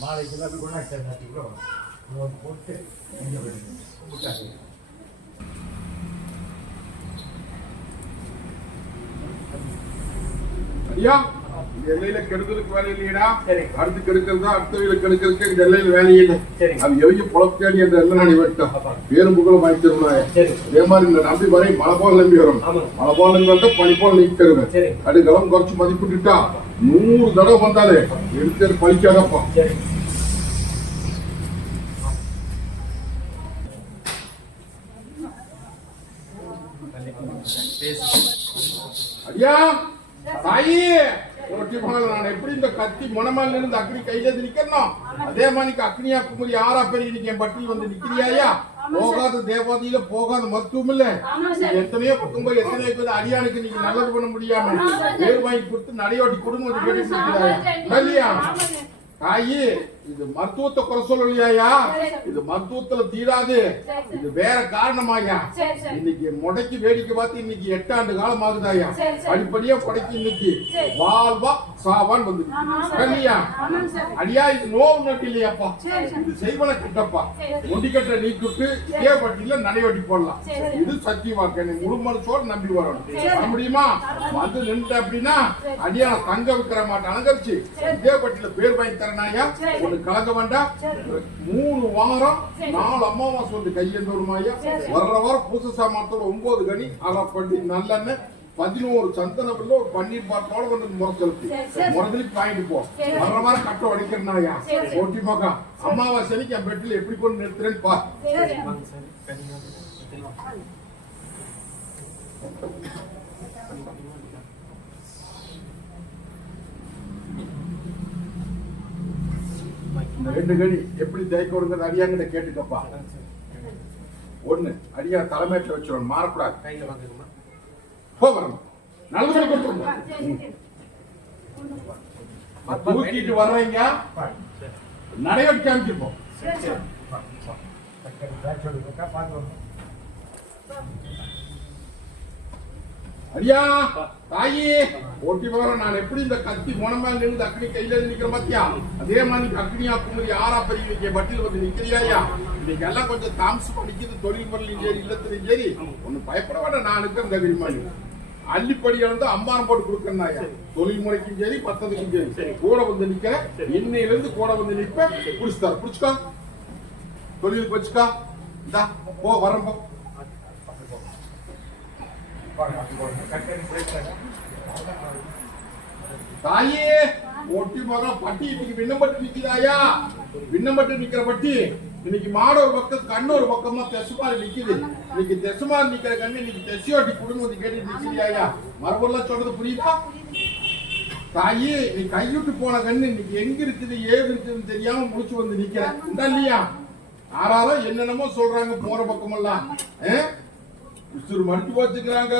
மாலைக்கு எல்லாமே கொண்டாடி கூட போட்டு இங்கே போட்டாங்க ஐயா. இந்த எல்லையில கெடுதலுக்கு வேலை இல்லையடா சரி. அடுத்து கெடுக்கிறது தான் அடுத்த வீல கெடுக்கிறதுக்கு இந்த எல்லையில வேலை இல்லை சரி. அது எவைய பொழப்பேடி என்ற எல்லாம் ஆமா. பேரும் புகழும். அதே மாதிரி இந்த நம்பி வரை வரும் ஆமா. மழை போல நம்பி வந்தா பனி போல நிற்கிறது சரி. கடுகளம் குறைச்சு மதிப்பிட்டுட்டா நூறு தடவை வந்தாலே எடுத்து பழிக்காதப்பா ஐயா தாயி போனது நான் எப்படி இந்த கத்தி முனமால இருந்து அக்னி கையில நிக்கணும் அதே மாதிரி அக்னியா குமரி ஆறா பெரிய என் பட்டியல் வந்து நிக்கிறியாயா? போகாத தேவாதியில போகாத மருத்துவம் இல்ல எத்தனையோ பக்கம் போய் எத்தனையோ பேர் அடியானுக்கு நீங்க நல்லது பண்ண முடியாம வேறு வாங்கி கொடுத்து நடையோட்டி இருக்கிறாயா? இல்லையா? தாயி இது மருத்துவத்தை குறை சொல்லலையா இது மருத்துவத்துல தீராது. இது வேற காரணமாயா. இன்னைக்கு முடக்கி வேடிக்கை பார்த்து இன்னைக்கு எட்டாண்டு காலம் ஆகுதாயா. படிப்படியா படைக்கு இன்னைக்கு. வாழ்வா சாவான் வந்து ஆமாம் சார். இல்லையா ஆமாம் சார். அடியா இது நோவு நட்டு இல்லையாப்பா. இது செய்வன கிட்டப்பா. சரி. ஒண்டிக்கட்டை நீக்கிட்டு தேவட்டில நடைவட்டி போடலாம். சரி. இது சத்திய வாக்கு நீ முழு மனசோடு நம்பி வரணும். முடியுமா? வந்து நின்று அப்படின்னா அடியா தங்க வைக்கிற மாட்டேன். அலங்கரிச்சு தேவட்டில பேர் வாங்கி தரனாயா. ஒண்ணு கலக்க வேண்டாம். மூணு வாரம் நாலு அமாவாசை வந்து கையெழுந்து வருமாயா வர்ற வாரம் பூச சாமானத்தோட ஒன்பது கனி அரைப்பட்டி நல்லெண்ணெய் பதினோரு சந்தன பிள்ளை ஒரு பன்னீர் பாட்டோட வந்து முறை செலுத்தி. முறைகளுக்கு வாங்கிட்டு போ. வர்ற வாரம் கட்ட உடைக்கிறனாயா ஓட்டி மகா அமாவாசைக்கு என் பெட்டில் எப்படி கொண்டு நிறுத்துறேன்னு பா ரெண்டு கனி எப்படி தேய்க்கணுங்கிறது அடியாங்கிட்ட கேட்டுக்கப்பா. ஒண்ணு அடியா தலைமையில வச்சிடணும் மாறக்கூடாது. கையில் வாங்கிக்கோமா போ நல்லது கொடுத்துருங்க. தூக்கிட்டு வர்றீங்க. நடைவெட்டி காமிச்சிருப்போம் ஐயா தாயி ஓட்டி போற நான் எப்படி இந்த கத்தி முனமா நின்று அக்னி கையில நிக்கிற பாத்தியா? அதே மாதிரி அக்னியா குமரி யாரா பெரிய நிக்க பட்டியல் வந்து நிக்கிறியா ஐயா? இன்னைக்கு எல்லாம் கொஞ்சம் தாமசம் படிக்கிறது தொழில் பொருள் சரி இல்லத்திலையும் சரி. ஒண்ணு பயப்பட வேண்டாம் நான் இருக்கிற தகுதிமானி அள்ளிப்படியை வந்து அம்மானம் போட்டு கொடுக்கறனாயா தொழில் முறைக்கும் சரி மத்ததுக்கும் சரி. கூட வந்து நிக்கிற இன்னையில இருந்து கூட வந்து நிப்ப புடிச்சுட்டார் புடிச்சுக்கோ. தொழிலுக்கு வச்சுக்கா இந்தா போ வரேன் போ. தாயே ஒட்டி மகன் பட்டி இன்னைக்கு விண்ணப்பட்டு நிக்குதாயா? விண்ணப்பட்டு நிக்கிற பட்டி? இன்னைக்கு மாடு ஒரு பக்கம் கண்ணு ஒரு பக்கமா தெசுமாரி நிக்குது. இன்னைக்கு தெசுமாரி நிக்கிற கண்ணு இன்னைக்கு தெசியோட்டி குடும்பத்தை கேட்டு நிக்கிறியாயா மரபெல்லாம் சொல்றது புரியுதா? தாயே நீ கைவிட்டு போன கண்ணு இன்னைக்கு எங்க இருக்குது ஏது இருக்குதுன்னு தெரியாம முடிச்சு வந்து நிக்கிறேன் இல்லையா? ஆறாரோ என்னென்னமோ சொல்றாங்க போற பக்கமெல்லாம்? உசுறு மடிச்சு வச்சுக்கிறாங்க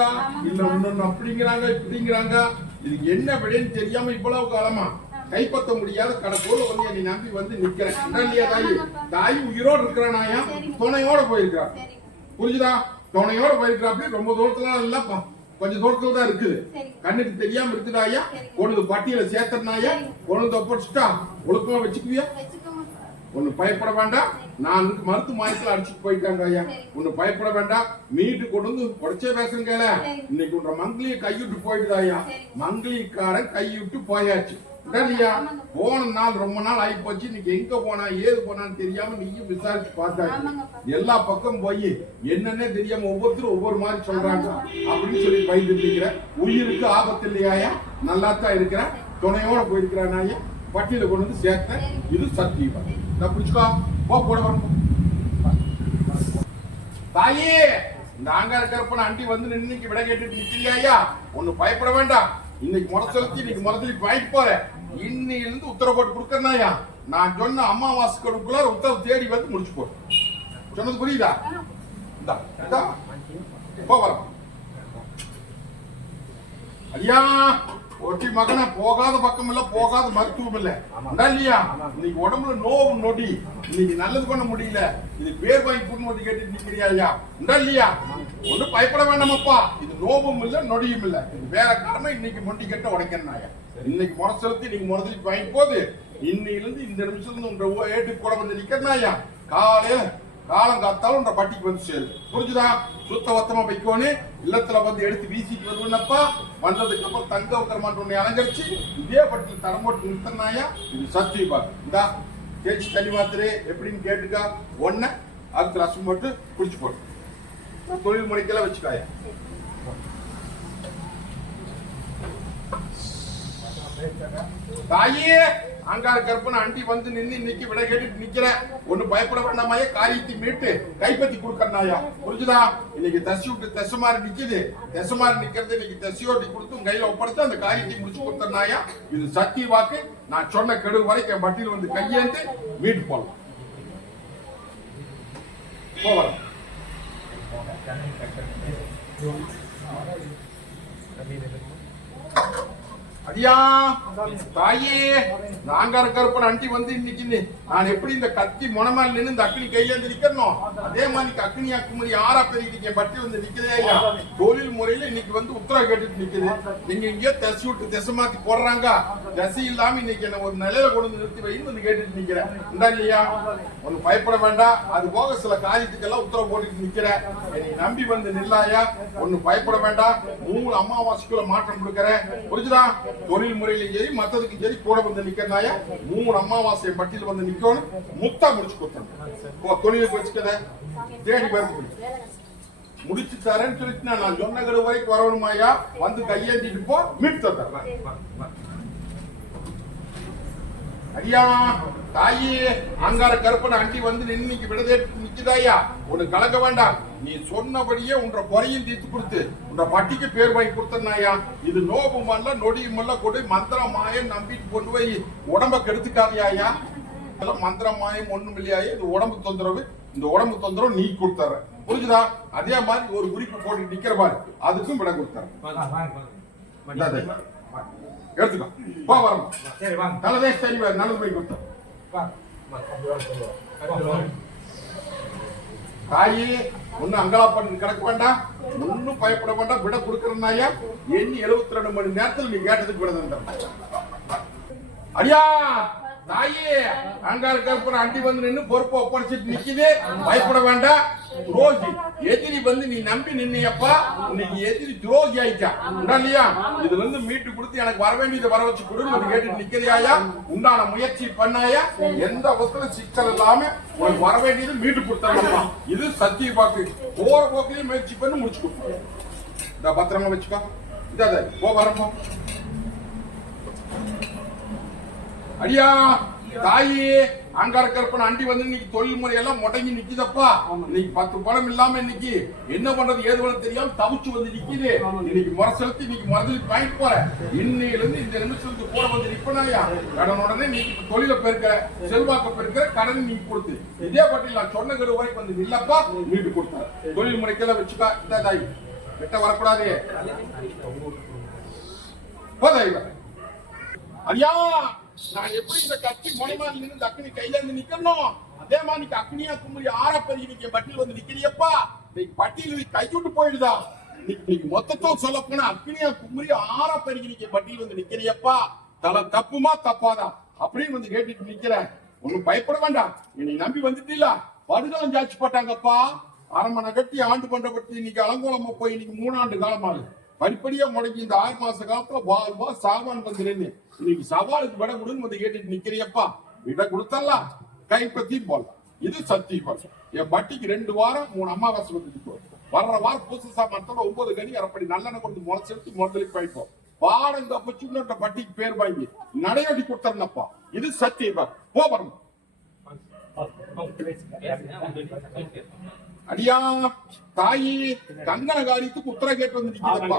இல்ல இன்னொன்னு அப்படிங்கிறாங்க இப்படிங்கிறாங்க. இதுக்கு என்ன விடைன்னு தெரியாம இவ்வளவு காலமா? கைப்பற்ற முடியாத கடைக்கூட வந்து என்னை நம்பி வந்து நிக்கிறேன் இல்லையா தாயி தாய் உயிரோடு இருக்கிறானாயா துணையோட போயிருக்கிறான்? புரிஞ்சுதா? துணையோட போயிருக்கிறாப்படி ரொம்ப தூரத்துல இல்லப்பா. கொஞ்சம் தூரத்துல தான் இருக்குது. கண்ணுக்கு தெரியாம இருக்குதா ஐயா? கொண்டு பட்டியல சேர்த்தனாயா கொண்டு ஒப்படைச்சுட்டா ஒழுக்கமா வச்சுக்குவியா? ஒண்ணு பயப்பட வேண்டாம். நான் வந்து மருத்து மாயத்துல அடிச்சுட்டு போயிட்டாங்க ஐயா. ஒண்ணு பயப்பட வேண்டாம். மீட்டு கொண்டு வந்து உடச்சே பேசுங்க இன்னைக்கு உன்ற மங்கிலிய கைவிட்டு போயிட்டுதா ஐயா? மங்கிலிக்காரன் கைவிட்டு போயாச்சு. இல்லையா போன நாள் ரொம்ப நாள் ஆகி போச்சு இன்னைக்கு எங்க போனா ஏது போனான்னு தெரியாம நீயும் விசாரிச்சு பார்த்தாச்சு. எல்லா பக்கம் போய் என்னன்னே தெரியாம ஒவ்வொருத்தரும் ஒவ்வொரு மாதிரி சொல்றாங்க அப்படின்னு சொல்லி பயந்துட்டு இருக்கிற உயிருக்கு ஆபத்து இல்லையாயா? நல்லா தான் இருக்கிற துணையோட போயிருக்கிறான் ஐயா பட்டியல கொண்டு வந்து சேர்த்தேன். இது சத்தியம். நான் பிடிச்சுக்கோ. போ போட வரணும் தாயே இந்த ஆங்கார கருப்பன அண்டி வந்து இன்னைக்கு விட கேட்டுட்டு நிக்கிறியா ஒண்ணு பயப்பட வேண்டாம். இன்னைக்கு முறை செலுத்தி இன்னைக்கு முதல்ல வாங்கிட்டு போறேன். இன்னிலிருந்து உத்தரவு போட்டு கொடுக்கறனாயா நான் சொன்ன அமாவாசை கடுப்புல உத்தரவு தேடி வந்து முடிச்சு போறேன் சொன்னது புரியுதா? இந்தா, இந்தா. ஐயா! ஒட்டி மகனா போகாத பக்கம் இல்ல போகாத மருத்துவம் இல்ல இல்லையா? இன்னைக்கு உடம்புல நோவு நொடி. இன்னைக்கு நல்லது பண்ண முடியல. இது பேர் வாங்கி குடும்பத்தை கேட்டு நிக்கிறியா ஐயா உண்டா இல்லையா? ஒன்றும் பயப்பட வேண்டாமப்பா இது நோவும் இல்ல நொடியும் இல்ல. இது வேற காரணம் இன்னைக்கு மொண்டி கட்ட உடைக்கணும் ஐயா இன்னைக்கு முறை செலுத்தி நீங்க முதலீட்டு வாங்கி போது இன்னையில இருந்து இந்த நிமிஷத்துல இருந்து உங்க ஏட்டுக்கு கூட வந்து நிக்கிறனா ஐயா காலையில காலம் காத்தாலும் உன்ற பட்டிக்கு வந்து சேரு. புரிஞ்சுதா? சுத்த வத்தமா வைக்கோன்னு இல்லத்துல வந்து எடுத்து வீசிட்டு வருவனப்பா வந்ததுக்கு அப்புறம் தங்க உத்தர மாட்டு உன்னை அலங்கரிச்சு இதே பட்டியில் தரம் போட்டு நிறுத்தினாயா? இது சத்தியம் பாரு இந்தா தேய்ச்சி தண்ணி மாத்திரே எப்படின்னு கேட்டுக்கா. ஒன்ன அதுக்கு ரசம் போட்டு குடிச்சு போட்டு தொழில் முறைக்கெல்லாம் வச்சுக்காயா? தாயே! அங்கார கற்பனை அண்டி வந்து நின்று இன்னைக்கு விடை கேட்டு நிக்கிற. ஒண்ணு பயப்பட வேண்டாமாயே காரியத்தை மீட்டு கைப்பத்தி கொடுக்கறனாயா? புரிஞ்சுதா? இன்னைக்கு தசி விட்டு தெச மாதிரி நிக்குது. தசை மாதிரி நிக்கிறது இன்னைக்கு தசியோட்டி கொடுத்து கையில ஒப்படைச்சு அந்த காரியத்தை முடிச்சு கொடுத்தனாயா இது சக்தி வாக்கு. நான் சொன்ன கெடு வரைக்கும் என் பட்டியல் வந்து கையேந்து மீட்டு போலாம் போகலாம். அடியா தாயே நாங்க இருக்கிறப்ப அண்டி வந்து இன்னைக்கு நான் எப்படி இந்த கத்தி முனமால் நின்று இந்த அக்னி கையிலேந்து நிக்கணும் அதே மாதிரி அக்னி அக்குமரி ஆறா பெருகிட்டீங்க பட்டி வந்து நிக்கதே ஐயா. தொழில் முறையில இன்னைக்கு வந்து உத்தரவு கேட்டுட்டு நிக்குது. நீங்க இங்கே தசி விட்டு திசை மாத்தி போடுறாங்க. தசை இல்லாம இன்னைக்கு என்ன ஒரு நிலையில கொண்டு நிறுத்தி வைன்னு வந்து கேட்டுட்டு நிக்கிறேன். இந்தா இல்லையா ஒன்னு பயப்பட வேண்டாம். அது போக சில காரியத்துக்கெல்லாம் உத்தரவு போட்டுட்டு நிக்கிறேன். என்னை நம்பி வந்து நில்லாயா ஒன்னு பயப்பட வேண்டாம். மூணு அமாவாசைக்குள்ள மாற்றம் கொடுக்கறேன். புரிஞ்சுதான் தொழில் முறையிலும் சரி மத்ததுக்கும் சரி கூட வந்து நிக்கிறனாயா மூணு அமாவாசை பட்டியல் வந்து நிக்கணும். முத்தா முடிச்சு கொடுத்தாங்க போ தொழிலுக்கு வச்சுக்கத தேடி பேர் முடிச்சு தரேன்னு சொல்லிட்டு நான் சொன்ன கடை வரைக்கும் வரணுமாயா வந்து கையேந்திட்டு போ மீட்டு தர்றேன் ஐயா தாயி அங்கார கருப்பனை அண்டி வந்து நின்னுக்கு விடதேட்டு நிக்குதாயா உனக்கு கலக்க வேண்டாம். நீ சொன்னபடியே உன்ற குறையும் தீர்த்து கொடுத்து உன்ற பட்டிக்கு பேர் வாங்கி கொடுத்தனாயா இது நோபும் அல்ல நொடியும் அல்ல கொடு மந்திரம் மாயம் நம்பிட்டு கொண்டு போய் உடம்ப கெடுத்துக்காதியாயா மந்திரம் மாயம் ஒண்ணும் இல்லையாயா இது உடம்பு தொந்தரவு. இந்த உடம்பு தொந்தரவு நீ கொடுத்துற புரிஞ்சுதா? அதே மாதிரி ஒரு குறிப்பு போட்டு நிக்கிற பாரு. அதுக்கும் விட கொடுத்துறேன். எடுத்துக்கோ. போ வரமா சரி வாங்க நல்லதே சரி நல்லது போய் வாங்க தாயி ஒன்னும் அங்கலாப்பட்டு கிடக்க வேண்டாம். ஒன்னும் பயப்பட வேண்டாம். விட கொடுக்கறனாயா எண்ணி எழுபத்தி ரெண்டு மணி நேரத்தில் நீ கேட்டதுக்கு விட அடியா! தாயே அங்கார கற்பனை அண்டி வந்து நின்னு பொறுப்பை ஒப்படைச்சிட்டு நிக்குது. பயப்பட வேண்டாம். துரோகி. எதிரி வந்து நீ நம்பி நின்னியப்பா இன்னைக்கு எதிரி துரோகி ஆயிட்டா. உண்டா இல்லையா இதுல வந்து மீட்டு கொடுத்து எனக்கு வர வேண்டியது வர வச்சு கொடுன்னு கேட்டு நிக்கிறியாயா? உண்டான முயற்சி பண்ணாயா? எந்த வசதியும் சிக்கல் இல்லாம உனக்கு வர வேண்டியது மீட்டு கொடுத்தாங்கப்பா இது சத்திய பாக்கு போற போக்கிலையும் முயற்சி பண்ணி முடிச்சு கொடுப்போம் இந்த பத்திரமா வச்சுக்கோ. இதா இதா, போ வரப்போ. அடியா தாயி அங்கார கற்பனை அண்டி வந்து இன்னைக்கு தொழில் முறையெல்லாம் முடங்கி நிக்குதப்பா. இன்னைக்கு பத்து பணம் இல்லாம இன்னைக்கு என்ன பண்றது ஏது பண்ண தெரியாம தவிச்சு வந்து நிக்குது. இன்னைக்கு முறை செலுத்தி இன்னைக்கு மறுதலுக்கு வாங்கிட்டு போற. இன்னையில இருந்து இந்த நிமிஷத்துக்கு கூட வந்து நிப்பனாயா கடன் உடனே நீ தொழில பெருக்கிற செல்வாக்க பெருக்கிற கடன் நீ கொடுத்து. இதே பட்டியல் நான் சொன்ன கரு வரைக்கும் வந்து இல்லப்பா மீட்டு கொடுத்தேன் தொழில் முறைக்கெல்லாம் வச்சுக்கா. இந்த தாய் கிட்ட வரக்கூடாது. போதாய் ஐயா நான் எப்படி இந்த கத்தி முனைமாரி இருந்து அக்னி கையில இருந்து நிக்கணும்? அதே மாதிரி நீ அக்னியா கும்பி ஆறா பெருகி நிக்க பட்டியல் வந்து நிக்கிறியப்பா? நீ பட்டியல் நீ கைவிட்டு போயிடுதா நீ- நீ மொத்தத்தும் சொல்ல போனா அக்னியா கும்பி ஆறா பெருகி நிக்க பட்டியல் வந்து நிக்கிறியப்பா? தலை தப்புமா தப்பாதா? அப்படின்னு வந்து கேட்டுட்டு நிக்கிறேன். ஒண்ணும் பயப்பட வேண்டாம். என்னை நம்பி வந்துட்டீங்களா படுகலம் ஜாச்சு போட்டாங்கப்பா. அரமனை கட்டி ஆண்டு பண்றப்பட்டு இன்னைக்கு அலங்கோலமா போய் இன்னைக்கு மூணாண்டு காலமாகுது. படிப்படியா முடங்கி இந்த ஆறு மாச காலத்துல வா வா சாமான் வந்து நின்னு. இன்னைக்கு சவாலுக்கு விட கொடுன்னு வந்து கேட்டுட்டு நிக்கிறியப்பா விட கொடுத்தலாம் கைப்பத்தி போடலாம். இது சத்தியம் என் பட்டிக்கு ரெண்டு வாரம் மூணு அமாவாசை வந்துட்டு வர்ற வாரம் பூச சாமானத்தோட ஒன்பது கனி அரைப்படி நல்லெண்ணெய் கொண்டு முளைச்செடுத்து முதலில் பழிப்போம் வாரம் தப்பிச்சு பட்டிக்கு பேர் வாங்கி நடையடி கொடுத்தரனப்பா இது சத்தியமா போ வரணும் அடியா தாயி கங்கன காரியத்துக்கு உத்தர கேட்டு வந்து நிக்கிறப்பா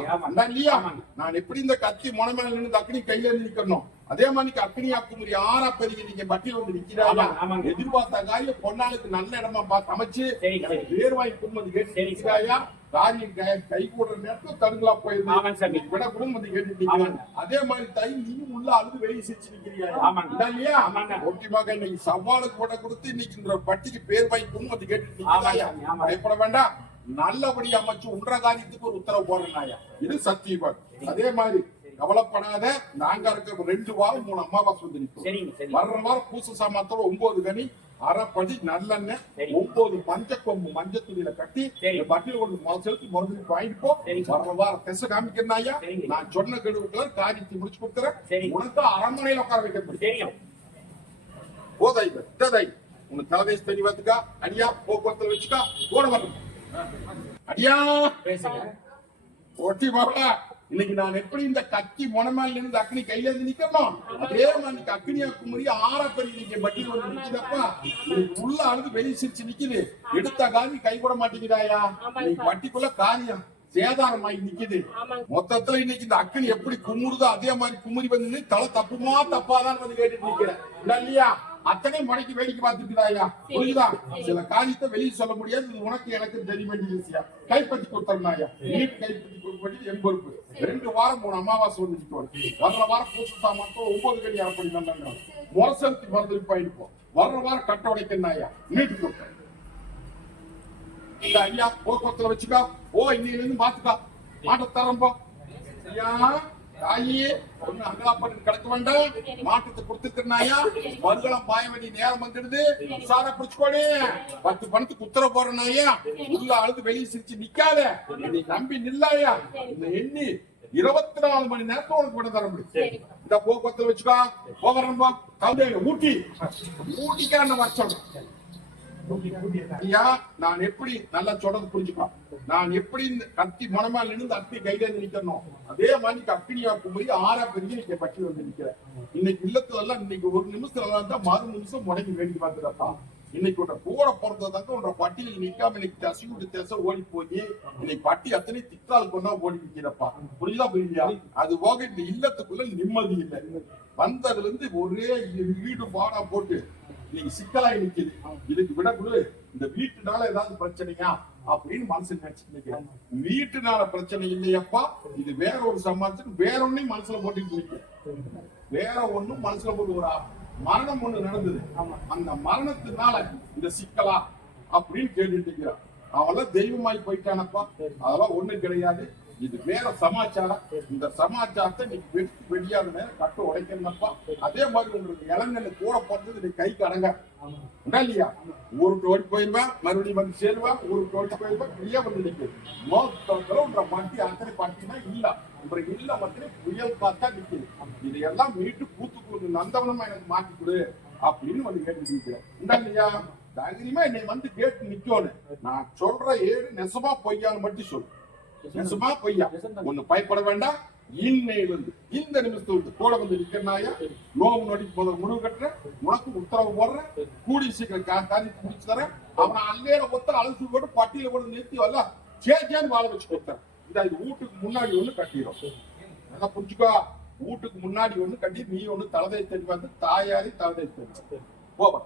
இல்லையா. நான் எப்படி இந்த கத்தி முனைமையில நின்று அக்னி கையில இருந்து நிக்கணும்? அதே மாதிரி அக்னி அக்குமுறி ஆறா பெருகி நீங்க பட்டியல் வந்து நிக்கிறாங்க. எதிர்பார்த்த காரியம் பொன்னாளுக்கு நல்ல இடமா பார்த்து அமைச்சு. வேர்வாய் குடும்பம் கேட்டு நிக்கிறாயா காரியம் கை- கை கூடுற நேரத்துல தடுங்களா சாமி. விட குடும்பத்தை கேட்டு நிக்கிறேன் ஆமாங்க. அதே மாதிரி தாய் நீயும் உள்ள அழுது வெளியே ஆமாங்க. இதா இல்லையா. முக்கியமாக இன்னைக்கு சவாலுக்கு கூட கொடுத்து இன்னைக்கு இந்த பட்டிக்கு பேர் வாங்கி குடும்பத்தை கேட்டு ஆமாங்க நிக்கிறாயா சாமி, ஆமாங்க. பயப்பட வேண்டாம். நல்லபடி அமைச்சு உன்ற காரியத்துக்கு ஒரு உத்தரவு போடுறேனாயா இது சத்தியவான் அதே மாதிரி கவலைப்படாத நாங்க இருக்க ரெண்டு வாரம் மூணு அமாவாசை வந்து நிற்போம் சரிங்க சரிங்க. வர்ற வாரம் பூச சாமானத்தோட ஒன்பது கனி அரைப்படி நல்லெண்ணெய். ஒன்பது மஞ்ச கொம்பு மஞ்ச துணியில கட்டி பட்டியல் கொண்டு முதல் செலுத்தி மறுபடியும் வாங்கிட்டு போ. வர்ற வாரம் திசை காமிக்கிறனாயா சரிங்க. நான் சொன்ன கெடுவுக்குள்ள காரியத்தை முடிச்சு கொடுக்குறேன் சரி. உனக்கு அரண்மனையில உட்கார வைக்க முடியும். போதை ததை உனக்கு தலைதேச தெளிவாத்துக்கா அடியா போக்குவரத்துல வச்சுக்கா? ஓட வரணும். அடியா. ஒட்டி பாப்பா இன்னைக்கு நான் எப்படி இந்த கத்தி முனமேல இருந்து அக்னி கையில இருந்து நிக்கணும் அதே மாதிரி அக்னியா குமரி பெரிய இன்னைக்கு பட்டியல் வந்து நிக்குதப்பா. உள்ள அழுது வெளியே சிரிச்சு நிக்குது. எடுத்த காரி கை கூட மாட்டேங்கிறாயா இன்னைக்கு பட்டிக்குள்ள காரியம் சேதாரமாயி நிக்குது. மொத்தத்துல இன்னைக்கு இந்த அக்னி எப்படி குமுறுதோ அதே மாதிரி குமுறி வந்து தலை தப்புமா தப்பாதான் வந்து கேட்டுட்டு நிக்கிறேன் இல்ல இல்லையா? அத்தனை முறைக்கு வேடிக்கை பார்த்துக்கிறாயா புரியுதா? சில காரியத்தை வெளியே சொல்ல முடியாது. இது உனக்கு எனக்கு தெரிய வேண்டிய விஷயம். கைப்பற்றி கொடுத்தோம்னாயா நீட் கைப்பற்றி கொடுப்பது என் பொறுப்பு. ரெண்டு வாரம் மூணு அமாவாசை வந்து நிற்கும். வர்ற வாரம் பூசு சாமான் ஒன்பது கடி அறப்படி நல்லா முரசலுத்தி மருந்து போயிருப்போம் வர்ற வாரம் கட்ட உடைக்கனாயா நீட்டு கொடுப்பேன் இந்த ஐயா போக்குவரத்துல வச்சுக்கா. ஓ இன்னையில இருந்து மாத்துக்கா. மாட்ட தரம்போ ஐயா தாயி ஒண்ணு அங்கலாப்பட்டு கிடக்க வேண்டாம். மாட்டத்தை கொடுத்துருக்கனாயா மறுகலம் பாய வேண்டிய நேரம் வந்துடுது. உஷாரா பிடிச்சுக்கோடி பத்து பணத்துக்கு உத்தரவு போடுறனாயா உள்ள அழுது வெளியே சிரிச்சு நிக்காத. என்னை நம்பி நில்லாயா? இந்த எண்ணி இருபத்தி நாலு மணி நேரத்துல உனக்கு விட தர முடியும். இந்த போக்குவரத்துல வச்சுக்கோ. கவுதையில ஊட்டி. ஊட்டிக்கான வர ஐயா நான் எப்படி நல்லா சொல்றது புரிஞ்சுக்கலாம் நான் எப்படி இந்த கத்தி மனமா நின்று அத்தி கையில நிக்கணும் அதே மாதிரி அக்னியா போய் ஆறா பெரிய இன்னைக்கு பட்டி வந்து நிக்கிறேன் இன்னைக்கு இல்லத்துல எல்லாம் இன்னைக்கு ஒரு நிமிஷத்துல எல்லாம் தான் மறு நிமிஷம் முடங்கி வேண்டி பார்த்துடப்பா இன்னைக்கு உன்னை கூட பிறந்ததாக்க உன்ற பட்டியல் நிக்காம இன்னைக்கு தசி விட்டு தசை ஓடி போய் இன்னைக்கு பட்டி அத்தனை திக்கால் கொண்டா ஓடி நிக்கிறப்பா. புரியுதா புரியலையா அது போக இந்த இல்லத்துக்குள்ள நிம்மதி இல்லை. வந்ததுல இருந்து ஒரே வீடு பாடா போட்டு இன்னைக்கு சிக்கலாய் நிக்குது இதுக்கு விட கொடு இந்த வீட்டுனால ஏதாவது பிரச்சனையா? அப்படின்னு மனசு நினைச்சிட்டு வீட்டுனால பிரச்சனை இல்லையப்பா. இது வேற ஒரு சமாளிச்சு வேற ஒன்னையும் மனசுல போட்டுட்டு நிக்கு வேற ஒண்ணும் மனசுல போட்டு ஒரு மரணம் ஒண்ணு நடந்தது. அந்த மரணத்தினால இந்த சிக்கலா? அப்படின்னு கேட்டுட்டு இருக்கிறான் அவெல்லாம் தெய்வமாய் போயிட்டானப்பா. அதெல்லாம் ஒண்ணும் கிடையாது. இது வேற சமாச்சாரம். இந்த சமாச்சாரத்தை நீ வெட்டி வெடியாத நேரம் கட்டு உடைக்கணும்ப்பா. அதே மாதிரி உங்களுக்கு இளங்கன்னு கூட பிறந்தது நீ கைக்கு அடங்க இல்லையா? ஊருக்கு ஓடி போயிருவேன் மறுபடியும் வந்து சேருவேன் ஊருக்கு ஓடி போயிருவேன் வெளியே வந்து நிற்கும் மொத்தத்துல உன்ற மட்டி அத்தனை பட்டினா இல்ல. உன்ற இல்ல மட்டும் புயல் பார்த்தா நிக்குது இதையெல்லாம் மீட்டு கூத்து கூத்து நந்தவனமா எனக்கு மாட்டி கொடு அப்படின்னு வந்து கேட்டு நிற்கிறேன் உண்டா இல்லையா? தைரியமா என்னை வந்து கேட்டு நிக்கணும் நான் சொல்ற ஏடு நெசமா பொய்யான்னு மட்டும் சொல்லு. நெசமா பொய்யா. ஒண்ணு பயப்பட வேண்டாம். இன்னையிலிருந்து இந்த நிமிஷத்துல கூட வந்து நிக்கிறனாயா? நோவு நொடிக்கு முதல் முடிவு கட்டுறேன். உனக்கு உத்தரவு போடுறேன். கூடி சீக்கிரம் கா- காரியத்தை முடிச்சு தரேன். அவனை அல்லேல ஒத்தர அலசி போட்டு பட்டியல போட்டு நிறுத்தி வரல சேச்சியான்னு வாழ வச்சு கொடுத்தேன். இந்த இது வீட்டுக்கு முன்னாடி ஒண்ணு கட்டிடும் நல்லா புரிஞ்சுக்கோ. வீட்டுக்கு முன்னாடி ஒண்ணு கட்டி நீ ஒண்ணு தலதை வந்து தாயாரி தலதை தட்டி போவா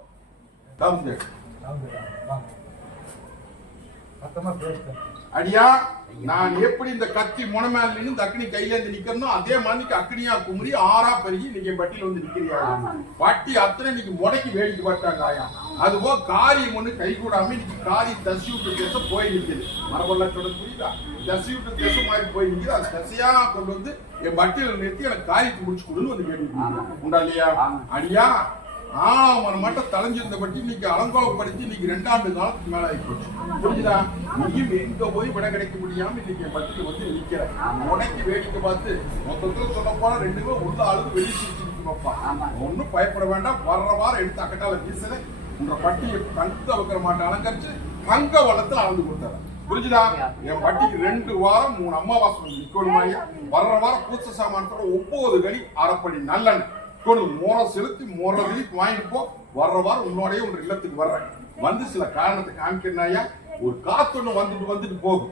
அடியா நான் எப்படி இந்த கத்தி முனமேல இந்த அக்னி கையில இருந்து நிக்கணும் அதே மாதிரி அக்னியா குமரி ஆறா பெருகி இன்னைக்கு பட்டியில வந்து நிக்கிறியா? பட்டி அத்தனை இன்னைக்கு முடக்கி வேடிக்கை பார்த்தாங்க ஆயா அதுபோக காரியம் ஒண்ணு கை கூடாம இன்னைக்கு காரி தசி விட்டு தேச போய் நிக்குது. மரபல்லாட்டோட புரியுதா? தசி விட்டு தேச மாதிரி போய் நிக்குது. அது தசையா கொண்டு வந்து என் பட்டியல நிறுத்தி எனக்கு காரியத்தை முடிச்சு கொடுன்னு வந்து கேட்டு உண்டா இல்லையா? அடியா ஆமாம் மட்டும் தலைஞ்சிருந்த பற்றி இன்னைக்கு அலங்கோலப்படுத்தி இன்னைக்கு ரெண்டாண்டு காலத்துக்கு மேல ஆயிப்போச்சு புரிஞ்சுதா? நீயும் எங்க போய் விட கிடைக்க முடியாம இன்னைக்கு என் வந்து நிக்கிற. உனக்கு வேடிக்கை பார்த்து மொத்தத்துல சொல்ல போனா ரெண்டுமே உள்ள அழுது வெளியே சிரிச்சு ஒன்னும் பயப்பட வேண்டாம். வர்ற வாரம் எடுத்து அக்கட்டால வீசுற உங்க பட்டியை கழுத்த வைக்கிற மாட்டை அலங்கரிச்சு தங்க வளத்துல அளந்து கொடுத்தாரு புரிஞ்சுதா? என் பட்டிக்கு ரெண்டு வாரம் மூணு அம்மாவாசை வந்து நிக்கணுமாயா வர்ற வாரம் பூச்ச சாமான் ஒன்பது கனி அரைப்படி நல்லெண்ணெய். கொடு முறை செலுத்தி வீட்டு வாங்கிட்டு போ. வர்ற வாரம் உன்னோடய உன் இல்லத்துக்கு வர்றேன். வந்து சில காரணத்தை காமிக்கிறனாயா ஒரு காத்தொன்னு வந்துட்டு வந்துட்டு போகும்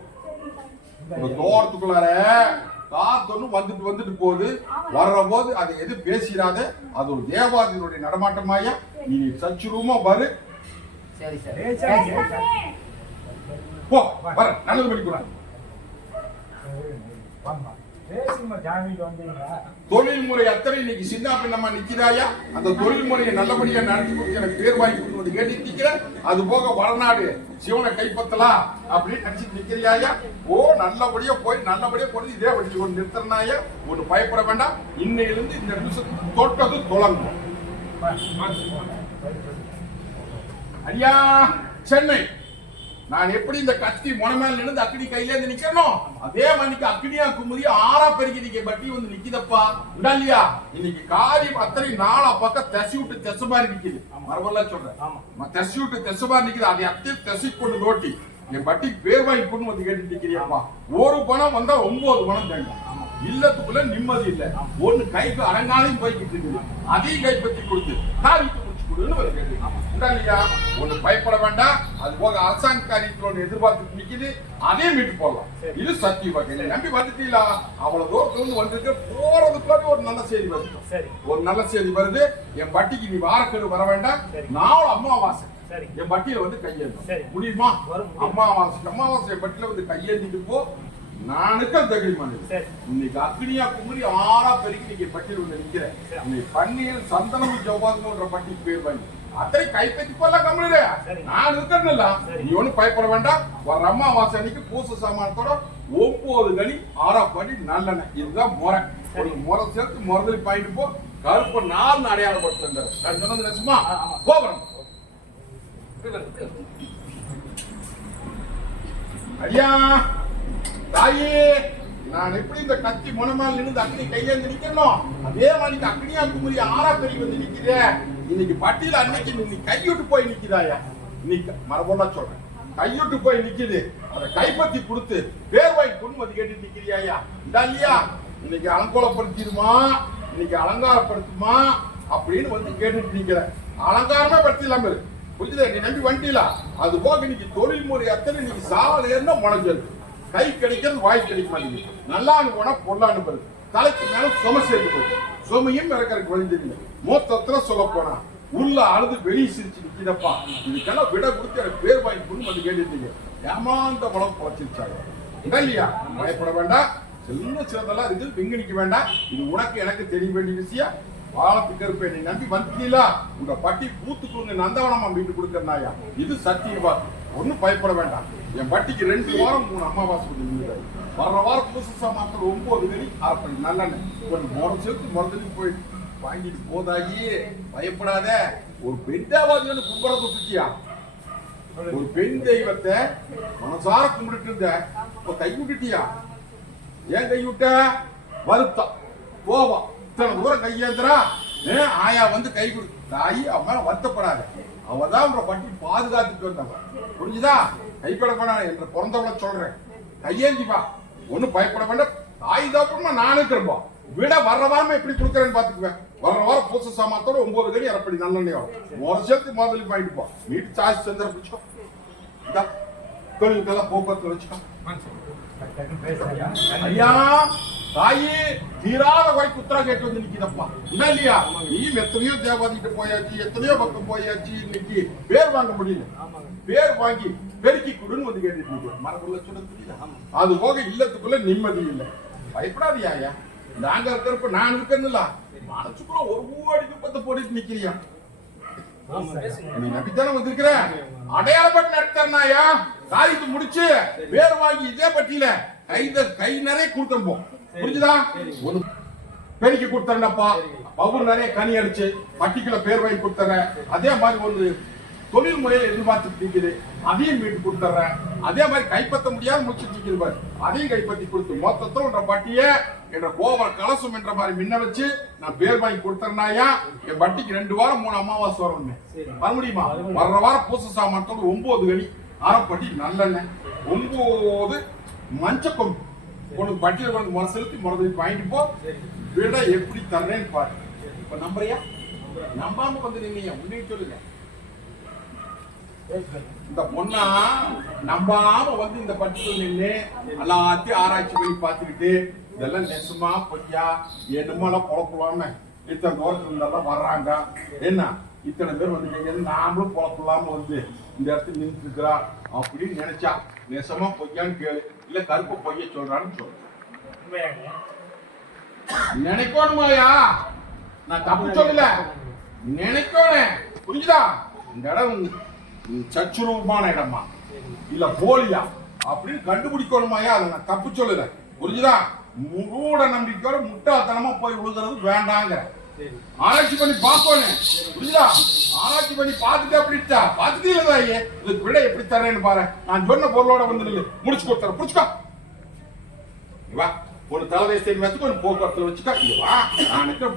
ஒரு தோட்டத்துக்குள்ளார காத்தொன்னு வந்துட்டு வந்துட்டு போகுது. வர்ற போது அதை எது பேசிடாத அது ஒரு தேவாதிகளுடைய நடமாட்டமாயா நீ சச்சுரூமா வரு சரி சார். ஏய், சரி, சரி, சரி. போ வர நல்லது பண்ணி தொழில் முறை தொழில்முறை அத்தனை இன்னைக்கு சின்ன பின்னமா நிக்கிறாயா? அந்த தொழில்முறையை நல்லபடியா நடத்தி கொடுத்து எனக்கு பேர் வாங்கி கொடுத்து கேட்டு நிக்கிற அது போக வடநாடு சிவனை கைப்பற்றலாம் அப்படின்னு நினைச்சிட்டு நிக்கிறியாயா? ஓ நல்லபடியா போய் நல்லபடியா கொண்டு இதே படிச்சு கொண்டு நிறுத்தினாயா ஒன்று பயப்பட வேண்டாம். இன்னையிலிருந்து இந்த நிமிஷம் தொட்டது தொடங்கும். ஐயா சென்னை. நான் எப்படி இந்த கத்தி முனமேல நின்று அக்கடி கையில இருந்து நிக்கணும் அதே மணிக்கு அக்கடியா குமுறி ஆறா பெருக்கி நிக்க பட்டி வந்து நிக்குதப்பா. உண்டா இல்லையா? இன்னைக்கு காரியம் அத்தனை நாளா பக்கம் தெசி விட்டு தெச மாதிரி நிக்குது. மரபெல்லாம் சொல்றேன். தெசி விட்டு தெச மாதிரி நிக்குது. அதை அத்தை தெசி கொண்டு நோட்டி. என் பட்டி பேர் வாங்கி கொண்டு வந்து கேட்டு நிக்கிறியாப்பா ஒரு பணம் வந்தா ஒன்பது பணம் தேங்க. இல்லத்துக்குள்ள நிம்மதி இல்ல. ஒண்ணு கைக்கு அடங்காலையும் போய்கிட்டு இருக்குது. அதையும் கைப்பற்றி கொடுத்து காரியத்தை முடிச்சு கொடுன்னு ஒரு இல்லையா ஒண்ணு பயப்பட வேண்டாம். அது போக அரசாங்க காரியத்தில் ஒண்ணு எதிர்பார்த்து நிக்குது. அதையும் மீட்டு போடலாம். இது சத்திய என்னை நம்பி வந்துட்டீங்களா அவ்வளவு தூரத்துல இருந்து வந்திருக்க. போறதுக்குள்ள ஒரு நல்ல செய்தி வருது. ஒரு நல்ல செய்தி வருது. என் பட்டிக்கு நீ வாரக்கெடு வர வேண்டாம். அமாவாசை சரி. என் பட்டியில வந்து சரி. முடியுமா? அமாவாசை என் பட்டியில வந்து கையேந்திட்டு போ. நானுக்கு அந்த தகுதி சரி. இன்னைக்கு அக்னியா குமரி ஆறா பெருக்கி நீங்க பட்டியல் வந்து நிக்கிறேன். இன்னைக்கு பன்னீர் சந்தனம் ஜவ்வாதுன்ற பட்டிக்கு பேர் வாங்கி. அத்தனை கைப்பற்றி போல கம்முனு சரி. நான் இருக்கேன்ல சரி. நீ ஒண்ணும் பயப்பட வேண்டாம். வர அமாவாசை அன்னைக்கு பூச சாமானத்தோட ஒன்பது கனி ஆறா பண்ணி நல்லெண்ணெய். இதுதான் முறை. ஒரு முறை சேர்த்து முறதலி பாயிட்டு போ. கருப்பு நார்னு அடையாளப்படுத்துறாரு நான் சொன்னது நிஜமா. போகிறோம் ஐயா தாயே நான் எப்படி இந்த கத்தி முனமால் நின்று அக்னி கையேந்து நிக்கணும் அதே மாதிரி அக்னியா குமரி ஆறா பெரிய வந்து நிக்குதே இன்னைக்கு பட்டியல அன்னைக்கு நீ கைவிட்டு போய் நிக்கிறாயா நீ மரபொல்லா சொல்றேன். கைவிட்டு போய் நிக்குது. அதை கைப்பத்தி கொடுத்து பேர் வாங்கி கொண்டு வந்து கேட்டு நிக்கிறியாயா? இந்தா இல்லையா? இன்னைக்கு அலங்கோலப்படுத்திடுமா? இன்னைக்கு அலங்காரப்படுத்துமா? அப்படின்னு வந்து கேட்டுட்டு நிக்கிறேன். அலங்காரமே படுத்திடலாம இருக்கு புரிஞ்சுதா? நீ நம்பி வண்டியில அது போக இன்னைக்கு தொழில் முறை அத்தனை இன்னைக்கு சாவல என்ன முளைஞ்சது கை கிடைக்கிறது வாய் கிடைக்க மாட்டேங்குது நல்லா போனா பொருளா அனுப்புறது தலைக்கு மேல சுமை சேர்த்து போகுது சுமையும் இறக்கறதுக்கு வழி மொத்தத்துல சொல்ல போனா உள்ள அழுது வெளியே சிரிச்சு நிக்கிறப்பா இதுக்கெல்லாம் விட கொடுத்து எனக்கு பேர் வாங்கி கொண்டு வந்து கேட்டுட்டீங்க. ஏமாந்த படம் குறைச்சிருச்சாங்க இல்லையா? பயப்பட வேண்டாம். சின்ன சிறந்தெல்லாம் இருக்குது விங்கணிக்க வேண்டாம். இது உனக்கு எனக்கு தெரிய வேண்டிய விஷயம். வாழத்துக்கு இருப்பேன் நீ நம்பி வந்துட்டீங்களா உங்க பட்டி பூத்துக்குங்க நந்தவனமா மீட்டு கொடுக்கறனாயா? இது சத்தியவா ஒன்னும் பயப்பட வேண்டாம். என் பட்டிக்கு ரெண்டு வாரம் மூணு அம்மாவாசை கொஞ்சம் வர்ற வாரம் புதுசா மாத்திரம் ஒன்பது கறி அரைப்படி நல்லெண்ணெய். கொஞ்சம் முறை சேர்த்து மறந்துட்டு போயிட்டு வாங்கிட்டு போதாகி பயப்படாத. ஒரு பெண்டாவாதின்னு கும்பரத்தை கொடுத்துட்டியா ஒரு பெண் தெய்வத்தை மனசார கும்பிட்டு இருந்த. இப்ப கை விட்டுட்டியா? ஏன் கை விட்ட? வருத்தம் கோபம். இத்தனை தூரம் கையேந்திரா ஆயா வந்து கை கொடு. தாயி அவன் மேல வருத்தப்படாத. அவதான் உங்களை பட்டி பாதுகாத்துட்டு வந்தவன். புரிஞ்சுதா? கைப்படப்படாத என்ற பிறந்தவளை சொல்றேன். கையேந்திப்பா ஒன்னும் பயப்பட வேண்டாம். தாய் தாப்புமா நானும் திரும்ப விட வர்ற வாரமே எப்படி கொடுக்குறேன்னு பாத்துக்குவேன் வர்ற வாரம் பூச சாமானத்தோட ஒன்பது கடி அரைப்படி நல்லெண்ணெய் வரும் வருஷத்துக்கு முதலி முதல்ல போ. வீட்டு சார்ஜ் செஞ்சு பிடிச்சோ தொழிலுக்கெல்லாம் போக்குவரத்து வச்சுக்கோ. ஐயா தாயே தீராத வாய் குத்துரா கேட்டு வந்து நிக்கிறப்பா இல்ல இல்லையா? நீ எத்தனையோ தேவாதிட்டு போயாச்சு எத்தனையோ பக்கம் போயாச்சு இன்னைக்கு பேர் வாங்க முடியல. பேர் வாங்கி பெருக்கி கொடுன்னு வந்து கேட்டுட்டு மரபுள்ள சொல்ல அது போக இல்லத்துக்குள்ள நிம்மதி இல்லை. பயப்படாதியா ஐயா. நாங்க இருக்கிறப்ப நான் இருக்கேன்னுல மனசுக்குள்ள ஒரு மூவாடி குப்பத்தை போட்டுட்டு நிக்கிறியா? நீ நம்பித்தானே வந்திருக்கிற? அடையாளப்பட்டு நடத்தாயா காரியத்தை முடிச்சு வேறு வாங்கி இதே பட்டியல கை கை நிறைய கொடுத்தோம் புரிஞ்சுதா? ஒரு பெருக்கி கொடுத்தேன்ப்பா பவுர் நிறைய கனி அடிச்சு பட்டிக்குள்ள பேர் வாங்கி கொடுத்துறேன் அதே மாதிரி ஒரு தொழில் முறையில எதிர்பார்த்து நிக்குது அதையும் மீட்டு கொடுத்துறேன் அதே மாதிரி கைப்பற்ற முடியாத முடிச்சு நிக்குது பாரு. அதையும் கைப்பற்றி கொடுத்து மொத்தத்தில் உன்ற பட்டிய என்ற கோபம் கலசம் என்ற மாதிரி மின்ன வச்சு நான் பேர் வாங்கி கொடுத்துறேனாயா என் பட்டிக்கு ரெண்டு வாரம் மூணு அமாவாசை வரணும் வர முடியுமா? வர்ற வாரம் பூச சாமானத்தோட ஒன்பது கனி. அரைப்பட்டி நல்லெண்ணெய். ஒன்பது மஞ்ச கொம்பு உனக்கு பட்டியல் உனக்கு முறை செலுத்தி முறை வாங்கிட்டு போ. விட எப்படி தர்றேன்னு பாரு. இப்ப நம்புறியா? நம்பாம வந்து நீங்க உண்மையை சொல்லுங்க. இந்த பொண்ணா நம்பாம வந்து இந்த பட்டியல் நின்று எல்லாத்தையும் ஆராய்ச்சி பண்ணி பார்த்துக்கிட்டு இதெல்லாம் நெசமா பொய்யா என்னமோ எல்லாம் இத்தனை தூரத்துல இருந்தாலும் வர்றாங்க. என்ன இத்தனை பேர் வந்து நாமளும் புழப்பில்லாம வந்து இந்த இடத்துல நின்று இருக்கிறா அப்படின்னு நினைச்சா நெசமா பொய்யான்னு கேளு இல்ல கருப்பு பொய்ய சொல்றான்னு சொல்லு. நினைக்கணுமாயா? நான் தப்பு சொல்லல. நினைக்கணும். புரிஞ்சுதா? இந்த இடம் சச்சுரூபமான இடமா? இல்ல போலியா? அப்படின்னு கண்டுபிடிக்கணுமாயா அதை நான் தப்பு சொல்லல புரிஞ்சுதா? மூட நம்பிக்கையோட முட்டாள்தனமா போய் விழுகிறது வேண்டாங்க ஆராய்ச்சி பண்ணி பார்க்கணும் புரியுதா ஆராய்ச்சி பண்ணி பார்த்துட்டு அப்படிட்டா பார்த்துட்டு ஐயே. இதுக்கு விட எப்படி தரேன்னு பாரு. நான் சொன்ன பொருளோட வந்து நில்லு. முடிச்சு கொடுத்துறேன். புடிச்சுக்கோ வா. ஒரு தலதேசத்தை வச்சுக்கோ ஒரு போக்குவரத்துல வச்சுக்கோ. இங்க வா. நான்.